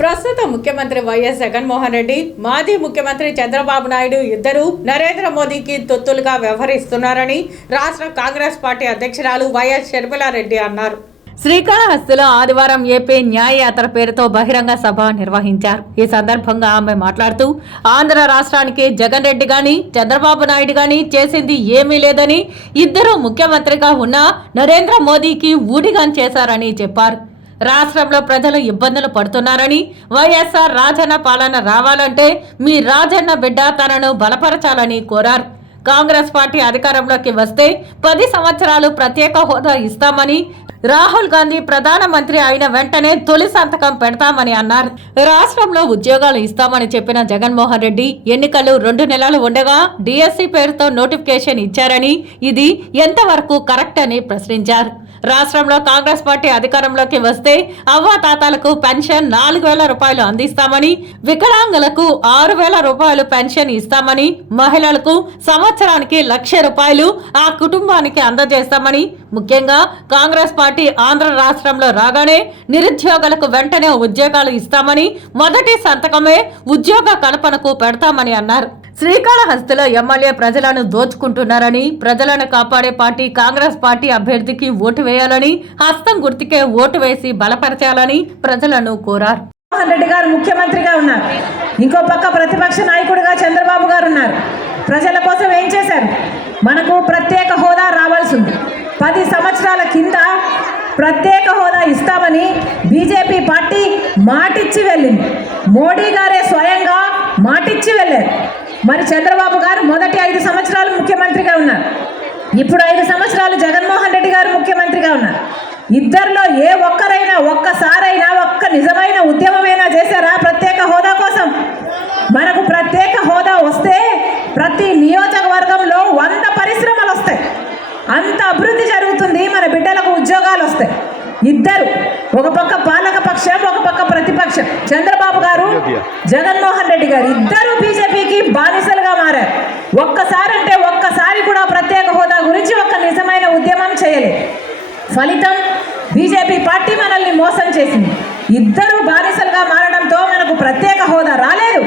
ప్రస్తుత ముఖ్యమంత్రి వైఎస్ జగన్మోహన్ రెడ్డి, మాజీ ముఖ్యమంత్రి చంద్రబాబు నాయుడు ఇద్దరు నరేంద్ర మోదీకి తొత్తులుగా వ్యవహరిస్తున్నారని రాష్ట్ర కాంగ్రెస్ పార్టీ అధ్యక్షురాలు వైఎస్ షర్మిలారెడ్డి అన్నారు. శ్రీకాళహస్తిలో ఆదివారం ఏపీ న్యాయయాత్ర పేరుతో బహిరంగ సభ నిర్వహించారు. ఈ సందర్భంగా ఆమె మాట్లాడుతూ ఆంధ్ర రాష్ట్రానికి జగన్ రెడ్డి గాని చంద్రబాబు నాయుడు గాని చేసింది ఏమీ లేదని, ఇద్దరు ముఖ్యమంత్రిగా ఉన్న నరేంద్ర మోదీకి ఊడిగాన్ చేశారని చెప్పారు. రాష్ట్రంలో ప్రజలు ఇబ్బందులు పడుతున్నారని, వైఎస్ఆర్ రాజన్న పాలన రావాలంటే మీ రాజన్న బిడ్డ తనను బలపరచాలని కోరారు. కాంగ్రెస్ పార్టీ అధికారంలోకి వస్తే 10 సంవత్సరాలు ప్రత్యేక హోదా ఇస్తామని, రాహుల్ గాంధీ ప్రధానమంత్రి అయిన వెంటనే తొలి సంతకం పెడతామని అన్నారు. రాష్ట్రంలో ఉద్యోగాలు ఇస్తామని చెప్పిన జగన్మోహన్ రెడ్డి ఎన్నికలు 2 నెలలు ఉండగా డిఎస్సి పేరుతో నోటిఫికేషన్ ఇచ్చారని, ఇది ఎంతవరకు కరెక్ట్ అని ప్రశ్నించారు. రాష్ట్రంలో కాంగ్రెస్ పార్టీ అధికారంలోకి వస్తే అవ్వాతాతలకు పెన్షన్ 4,000 రూపాయలు అందిస్తామని, వికలాంగులకు 6,000 రూపాయలు పెన్షన్ ఇస్తామని, మహిళలకు సంవత్సరానికి 1,00,000 రూపాయలు ఆ కుటుంబానికి అందజేస్తామని, ముఖ్యంగా కాంగ్రెస్ పార్టీ ఆంధ్ర రాష్ట్రంలో రాగానే నిరుద్యోగులకు వెంటనే ఉద్యోగాలు ఇస్తామని, మొదటి సంతకమే ఉద్యోగ కల్పనకు పెడతామని అన్నారు. శ్రీకాళహస్తిలో ఎమ్మెల్యే ప్రజలను దోచుకుంటున్నారని, ప్రజలను కాపాడే పార్టీ కాంగ్రెస్ పార్టీ అభ్యర్థికి ఓటు వేయాలని, హస్తం గుర్తుకే ఓటు వేసి బలపరచాలని ప్రజలను కోరారు. జగన్మోహన్ రెడ్డి గారు ముఖ్యమంత్రిగా ఉన్నారు, ఇంకో పక్క ప్రతిపక్ష నాయకుడిగా చంద్రబాబు గారు ఉన్నారు. ప్రజల కోసం ఏం చేశారు? మనకు ప్రత్యేక హోదా రావాల్సింది. 10 సంవత్సరాల కింద ప్రత్యేక హోదా ఇస్తామని బీజేపీ పార్టీ మాటిచ్చి వెళ్ళింది. మోడీ గారే స్వయంగా మాటిచ్చి వెళ్ళారు. మరి చంద్రబాబు గారు మొదటి 5 సంవత్సరాలు ముఖ్యమంత్రిగా ఉన్నారు, ఇప్పుడు 5 సంవత్సరాలు జగన్మోహన్ రెడ్డి గారు ముఖ్యమంత్రిగా ఉన్నారు. ఇద్దరిలో ఏ ఒక్కరైనా ఒక్కసారైనా ఒక్క నిజమైన ఉద్యమమైనా చేశారా ప్రత్యేక హోదా కోసం? మనకు ప్రత్యేక హోదా వస్తే ప్రతి నియోజకవర్గంలో 100 పరిశ్రమలు వస్తాయి, అంత అభివృద్ధి జరుగుతుంది, మన బిడ్డలకు ఉద్యోగాలు వస్తాయి. ఇద్దరు, ఒక పక్క పాలక పక్షం, ఒక పక్క ప్రతిపక్షం. చంద్రబాబు గారు, జగన్మోహన్ రెడ్డి గారు ఇద్దరు బీజేపీకి బానిసలుగా మారారు. ఒక్కసారి కూడా ప్రత్యేక హోదా గురించి ఒక నిజమైన ఉద్యమం చేయలేదు. ఫలితం బీజేపీ పార్టీ మనల్ని మోసం చేసింది. ఇద్దరు బానిసలుగా మారడంతో మనకు ప్రత్యేక హోదా రాలేదు.